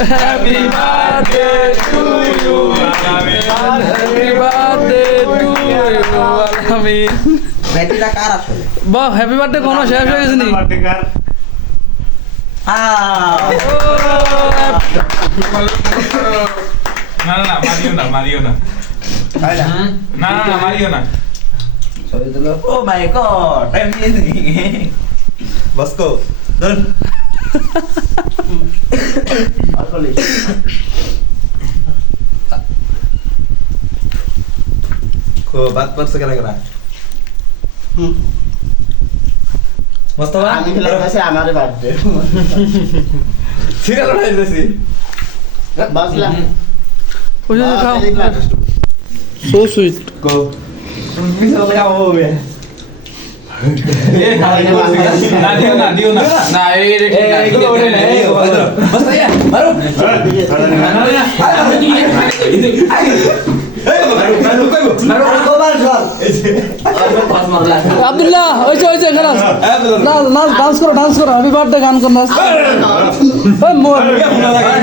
Happy birthday to you. Happy birthday to you. আলামিন। ব্যাটারিটা কার আসলে? বাহ, হ্যাপি বার্থডে কোন শেষ হয়ে গেছে নি? বার্থডে কার? না না মারিও না তাই না? না মারিও না ছবি তুলো। ও মাই গড, অ্যামেজিং। বসকো, ধর। আসলে को बात पर से क्या लग रहा है? मुस्तफा আমি খেলার কাছে আমারই বার্থডে सीरियल उठाई देसी বাসলাম ওই যে খাও। So sweet. को मिसल लगा वो बे ये না দিও না না এই রে ঠিক না। बस भैया मारो मारो दो बार शॉट और पास मार ला আব্দুল্লাহ ওইছে খালাস। নাচ ডান্স করো হ্যাপি বার্থডে গান কর নাচ। ওই মোর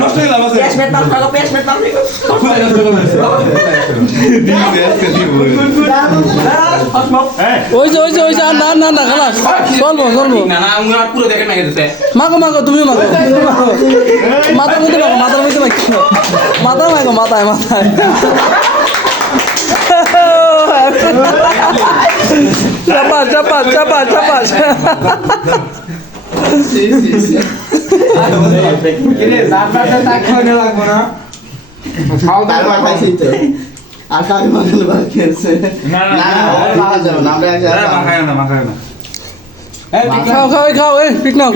নষ্ট হয়ে গেল पेश में ताल खाओ पेश में ताल ওইছে না খালাস। চলবো না আমি আর পুরো দেখে না গেছে মাগো তুমিও মাগো মাথার মধ্যে মাথায় চাপা কিরে জানবাটা তা খাওয়ানো লাগবে না খাও দাও খাইছি তো আর কাকে মাগলে বাকি আছে না না যাও না আমরা আছি মাখায় না খাও পিক নাও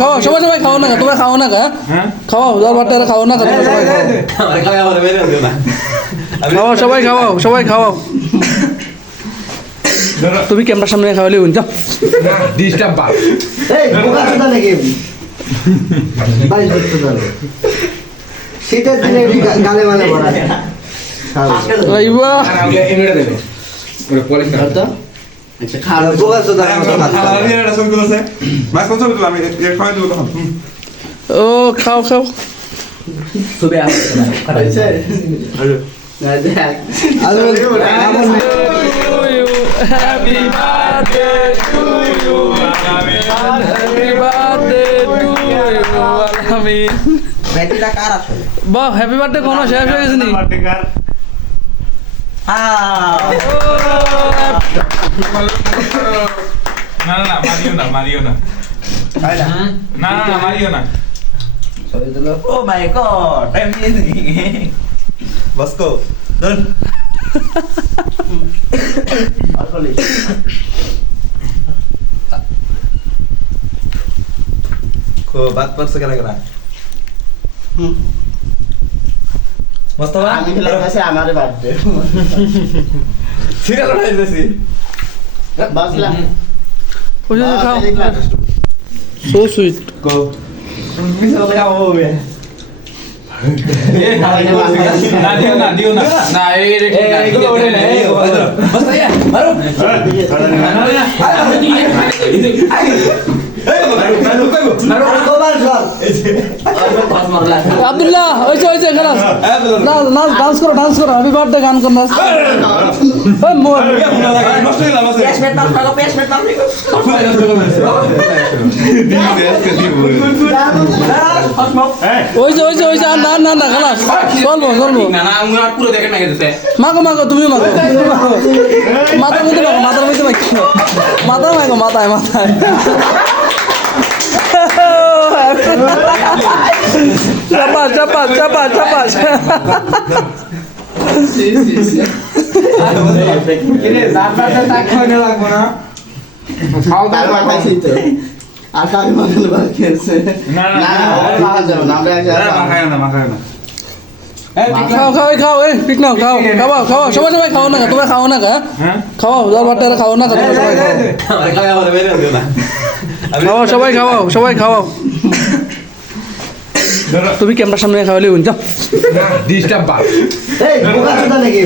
খাও সবাই খাও না তোমরা খাও না হ্যাঁ খাও জল বাটারে খাও না তোমরা সবাই খাও हमारे खाया वाला मेरे दे ना সবাই খাওয়াও তুমি ক্যামেরার সামনে খাওয়ালে যাও। ডিস্টার্ব বাপ এই বোকা চোদা নাকি বাড়ি করতে যাবে শীতের দিনে গালে মালে ভরা আইবা এমএটা দেবে ওরে পলিশ তো আচ্ছা খাওয়া বোকা চোদা এটা ছবি তুলছে মাছ কোন ছবি তুল আমি এর সময় তুলব তখন ও খাও सुबह आ হয়েছে না দেখ happy birthday to you happy birthday to you Alamin. ব্যাটারিটা কার আসলে? বাহ, হ্যাপি বার্থডে কোন শেষ হয়ে গেছে নি? বার্থডে কার? না মারিও না তাই না? না মারিও না ছবি তুলো। ও মাই গড, অ্যামেজিং। বসকো, ধর। আসলে को बात पर से क्या लग रहा है? मुस्तफा আমি খেলার কাছে আমারই বার্থডে सीरियल उठाई देसी বাসলাম ওই যে খাও। So sweet. को मिसल लगा वो बे না দিও না না এই রে ঠিক না। बस भैया मारो मारो दो बार शॉट और पास मार ला আব্দুল্লাহ ওইছে খালাস। নাচ ডান্স করো হ্যাপি বার্থডে গান কর নাচ। ওই মোর নষ্ট হয়ে গেল पेश में ताल खाओ पेश में ताल ওইছে না খালাস। চলবো না আমি আর পুরো দেখে না গেছে মাগো তুমিও মাগো মাথার মধ্যে মাথায় চাপা কিরে জানবাটা তা খাওয়ানো লাগবে না খাও দাও খাইছি তো আর কাকে মাগলে বাকি আছে না যাও না আমরা আছি মাখায় না খাও পিক নাও খাও সবাই খাও না তোমরা খাও না হ্যাঁ খাও জল বাটারে খাও না তোমরা সবাই খাও हमारे खाया वाला मेरे दे ना সবাই খাওয়াও তুমি ক্যামেরার সামনে খাওয়ালে যাও। ডিস্টার্ব বাপ এই বোকা চোদা নাকি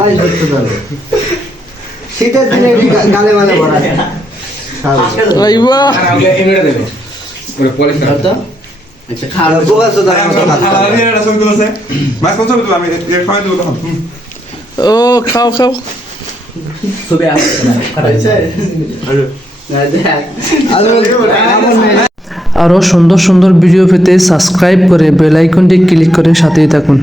বাড়ি করতে যাবে শীতের দিনে গালে মালে ভরা আইবা এমএটা দেবে ওরে পলিশ তো আচ্ছা খারাপ গোবার তো থালা নিয়ে একটা ছবি তুলেছে মাছ কোন ছবি তুললাম এর সময় তুলবো তখন ও খাও খাও ছবি আসছে না আচ্ছা দেখ আরও সুন্দর সুন্দর ভিডিও পেতে সাবস্ক্রাইব করে বেল আইকনটি ক্লিক করে সাথেই থাকুন।